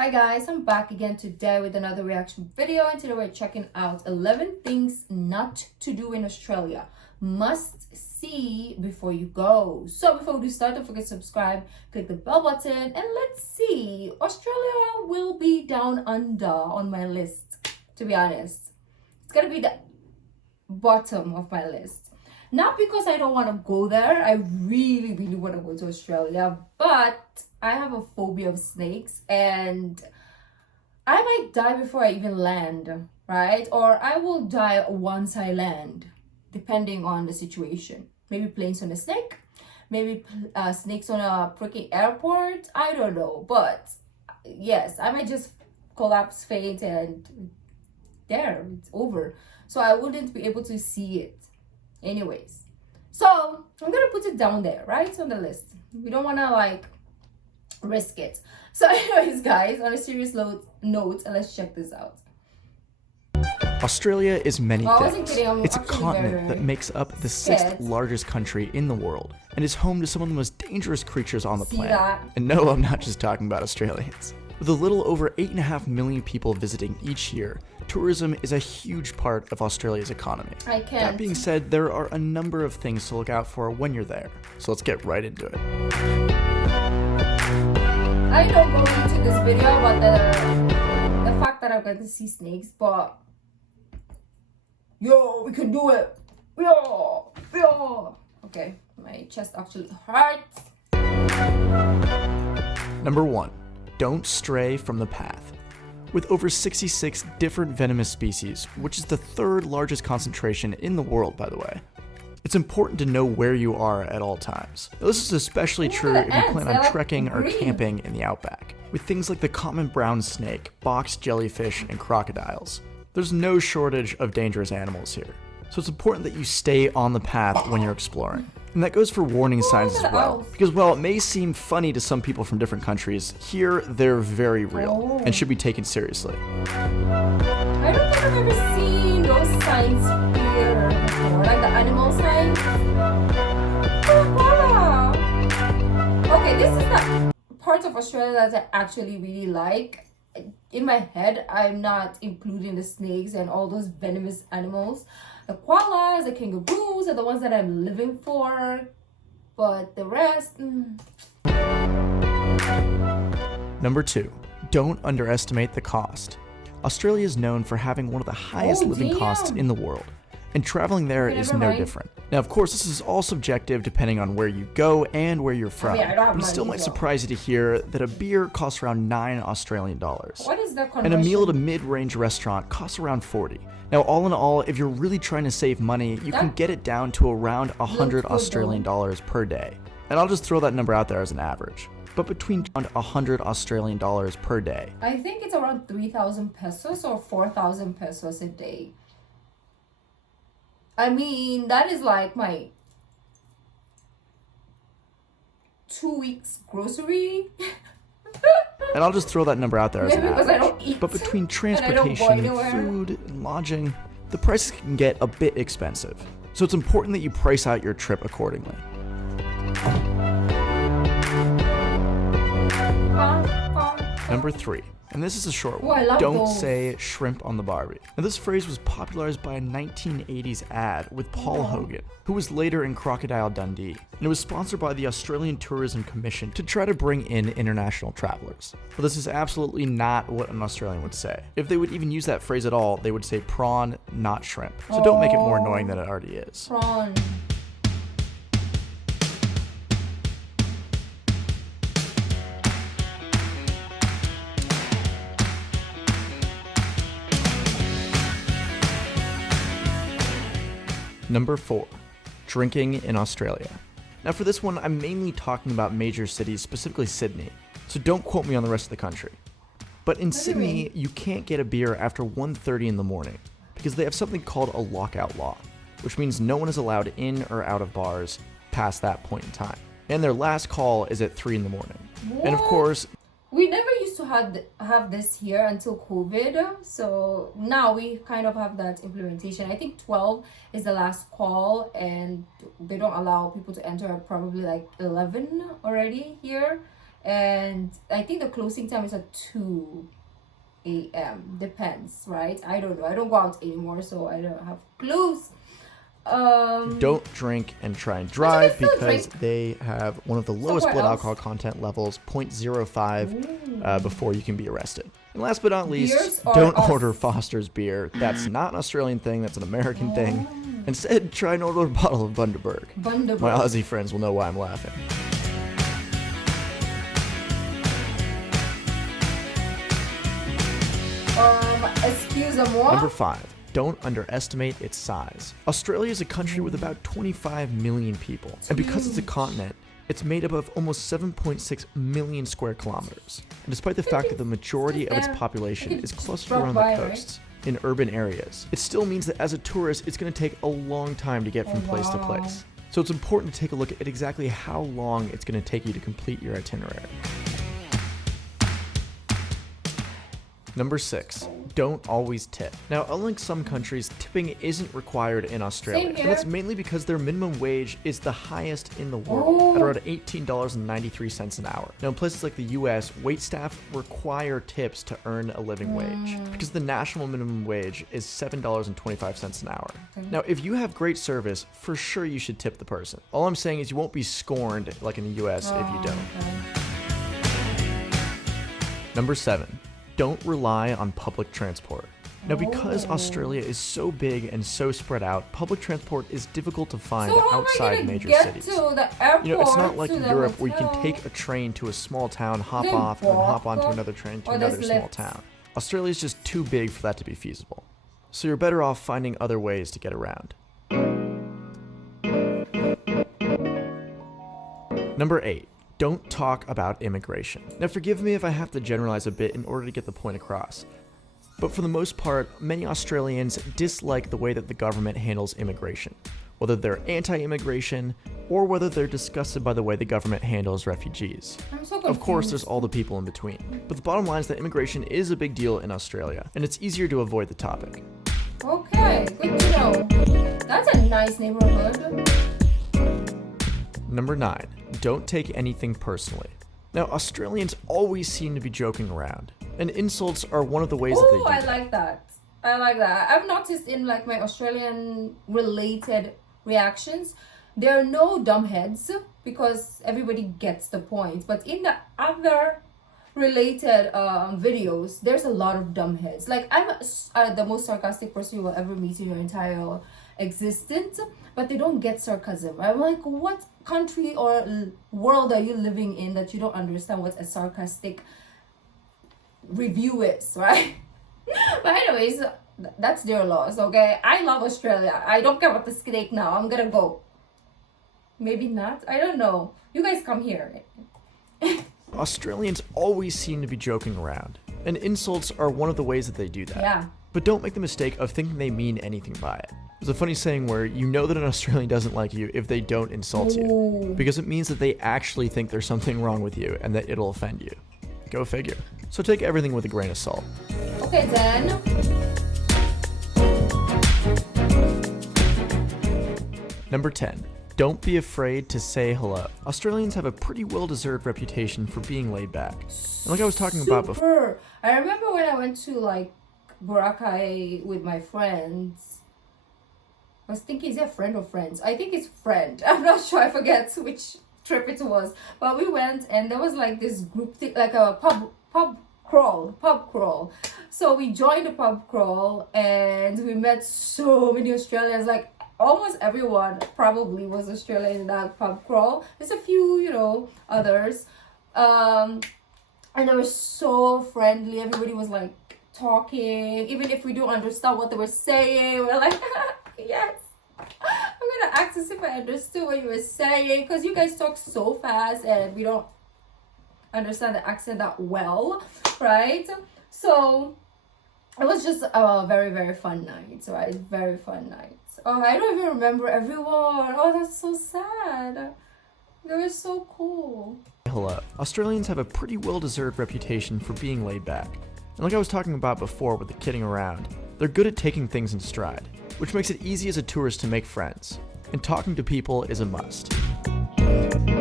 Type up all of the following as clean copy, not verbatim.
Hi guys, I'm back again today with another reaction video, and today we're checking out 11 things not to do in Australia. Must see before you go. So before we start, don't forget to subscribe, click the bell button, and let's see. Australia will be down under on my list, to be honest. It's gonna be the bottom of my list. Not because I don't want to go there. I really want to go to Australia, but I have a phobia of snakes and I might die before I even land, right? Or I will die once I land, depending on the situation. Maybe planes on a snake, maybe snakes on a freaking airport. I don't know, but yes, I might just collapse, faint, and there, it's over. So I wouldn't be able to see it. Anyways, so I'm gonna put it down there, right, on the list. We don't want to risk it. So anyways guys, on a serious note, let's check this out. Australia is many things. Kidding, it's a continent that makes up the sixth largest country in the world and is home to some of the most dangerous creatures on the planet. And no, I'm not just talking about Australians. With a little over 8.5 million people visiting each year, tourism is a huge part of Australia's economy. That being said, there are a number of things to look out for when you're there. So let's get right into it. I don't go into this video about the fact that I'm going to see snakes, but yo, we can do it. Yo. Okay, my chest actually hurts. Number 1. Don't stray from the path. With over 66 different venomous species, which is the third largest concentration in the world, by the way, it's important to know where you are at all times. Now, this is especially true if you plan on trekking or camping in the outback. With things like the common brown snake, box jellyfish, and crocodiles, there's no shortage of dangerous animals here. So it's important that you stay on the path when you're exploring. And that goes for warning signs as well. Because while it may seem funny to some people from different countries, here they're very real and should be taken seriously. I don't think I've ever seen those signs here before, like the animal signs. Okay, this is the part of Australia that I actually really like. In my head, I'm not including the snakes and all those venomous animals. The koalas, the kangaroos are the ones that I'm living for, but the rest... Number 2. Don't underestimate the cost. Australia is known for having one of the highest living costs in the world, and traveling there is no different. Now, of course, this is all subjective depending on where you go and where you're from, but it still might surprise you to hear that a beer costs around $9 Australian. What is the conversion? And a meal at a mid-range restaurant costs around 40. Now, all in all, if you're really trying to save money, you can get it down to around 100 Australian dollars per day. And I'll just throw that number out there as an average. But between 100 Australian dollars per day. I think it's around 3,000 pesos or 4,000 pesos a day. I mean, that is like my 2 weeks grocery. And I'll just throw that number out there as an average. I don't eat, but between transportation, food, and lodging, the prices can get a bit expensive. So it's important that you price out your trip accordingly. Number 3, and this is a short one. Don't say shrimp on the Barbie. Now, this phrase was popularized by a 1980s ad with Paul Hogan, who was later in Crocodile Dundee, and it was sponsored by the Australian Tourism Commission to try to bring in international travelers. But this is absolutely not what an Australian would say. If they would even use that phrase at all, they would say prawn, not shrimp. So don't make it more annoying than it already is. Prawn. Number 4. Drinking in Australia. Now for this one, I'm mainly talking about major cities, specifically Sydney, so don't quote me on the rest of the country. But in Sydney, you can't get a beer after 1:30 in the morning because they have something called a lockout law, which means no one is allowed in or out of bars past that point in time. And their last call is at 3 in the morning. What? And of course, we never used to have this here until COVID, so now we kind of have that implementation. I think 12 is the last call, and they don't allow people to enter at probably like 11 already here. and I think the closing time is at 2 a.m. Depends, right? I don't know. I don't go out anymore, so I don't have clues. Don't drink and try and drive still because drink. they have one of the lowest Somewhere blood else. alcohol content levels, 0.05, before you can be arrested. And last but not least, Beers or don't us? order Foster's beer. That's not an Australian thing, that's an American thing. Instead, try and order a bottle of Bundaberg. Bundaberg. My Aussie friends will know why I'm laughing. Excuse-moi. Number 5. Don't underestimate its size. Australia is a country with about 25 million people, and because it's a continent, it's made up of almost 7.6 million square kilometers. And despite the fact that the majority of its population is clustered around the coasts, in urban areas, it still means that as a tourist, it's going to take a long time to get from place to place. So it's important to take a look at exactly how long it's going to take you to complete your itinerary. Number 6. Don't always tip. Now, unlike some countries, tipping isn't required in Australia. Same here. And that's mainly because their minimum wage is the highest in the world, at around $18.93 an hour. Now, in places like the US, waitstaff require tips to earn a living wage, because the national minimum wage is $7.25 an hour. Now, if you have great service, for sure you should tip the person. All I'm saying is you won't be scorned like in the US if you don't. Number 7. Don't rely on public transport. Now, because Australia is so big and so spread out, public transport is difficult to find So how am I outside gonna major get cities. to the airport? You know, it's not like to the Europe where you can hotel? take a train to a small town, hop Then off, and then hop walk, onto another train to or another there's small lifts. town. Australia is just too big for that to be feasible. So you're better off finding other ways to get around. Number 8. Don't talk about immigration. Now, forgive me if I have to generalize a bit in order to get the point across. But for the most part, many Australians dislike the way that the government handles immigration, whether they're anti-immigration or whether they're disgusted by the way the government handles refugees. I'm so confused. Of course, there's all the people in between. But the bottom line is that immigration is a big deal in Australia, and it's easier to avoid the topic. Okay, good to know. That's a nice neighborhood. Number 9. Don't take anything personally. Now, Australians always seem to be joking around, and insults are one of the ways that they Oh, do I that. like that. I like that. I've noticed in like my Australian related reactions, there are no dumbheads because everybody gets the point. But in the other related videos, there's a lot of dumbheads. Like I'm the most sarcastic person you will ever meet in your entire existence, but they don't get sarcasm. I'm like, what country or world are you living in that you don't understand what a sarcastic review is, right? But anyways, that's their laws, okay? I love Australia. I don't care about the snake now. I'm gonna go. Maybe not. I don't know. You guys come here. Australians always seem to be joking around, and insults are one of the ways that they do that. Yeah. But don't make the mistake of thinking they mean anything by it. There's a funny saying where you know that an Australian doesn't like you if they don't insult you, Ooh. because it means that they actually think there's something wrong with you and that it'll offend you. Go figure. So take everything with a grain of salt. Okay, then. Number 10. Don't be afraid to say hello. Australians have a pretty well-deserved reputation for being laid back. And like I was talking about before, I remember when I went to like Boracay with my friends. I was thinking, is it a friend or friends? I think it's friend. I'm not sure. I forget which trip it was. But we went and there was like this group thing, like a pub crawl. So we joined the pub crawl and we met so many Australians. Like almost everyone probably was Australian in that pub crawl. There's a few, others. And they were so friendly. Everybody was like talking. Even if we don't understand what they were saying, we're like, yes. I'm gonna act as if I understood what you were saying because you guys talk so fast and we don't understand the accent that well, right? So it was just a very, very fun night, right? Very fun night. Oh, I don't even remember everyone. Oh, that's so sad. They were so cool. hello. Australians have a pretty well-deserved reputation for being laid back. And like I was talking about before with the kidding around, they're good at taking things in stride, which makes it easy as a tourist to make friends. And talking to people is a must.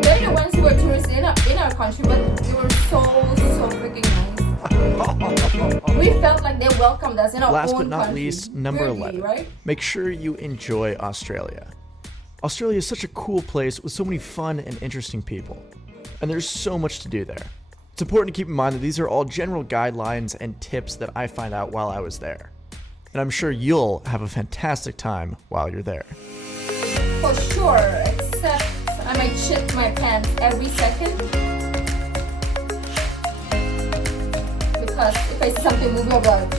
They're the ones who were tourists in our country, but they were so freaking nice. We felt like they welcomed us in our Last own but not country. least, number Weirdly, 11. right? Make sure you enjoy Australia. Australia is such a cool place with so many fun and interesting people, and there's so much to do there. It's important to keep in mind that these are all general guidelines and tips that I find out while I was there. And I'm sure you'll have a fantastic time while you're there. For sure, except I might shit my pants every second. Because if I see something moving, I'll be like,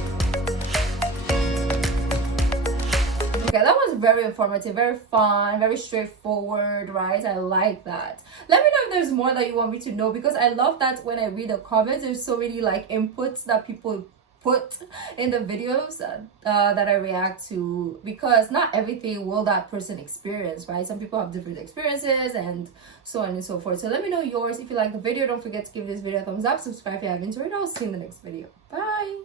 okay, that was very informative, very fun, very straightforward, right? I like that. Let me know if there's more that you want me to know, because I love that when I read the comments, there's so many like inputs that people put in the videos that I react to, because not everything will that person experience, right? Some people have different experiences and so on and so forth. So let me know yours. If you like the video, don't forget to give this video a thumbs up, subscribe if you haven't already. I'll see you in the next video. Bye.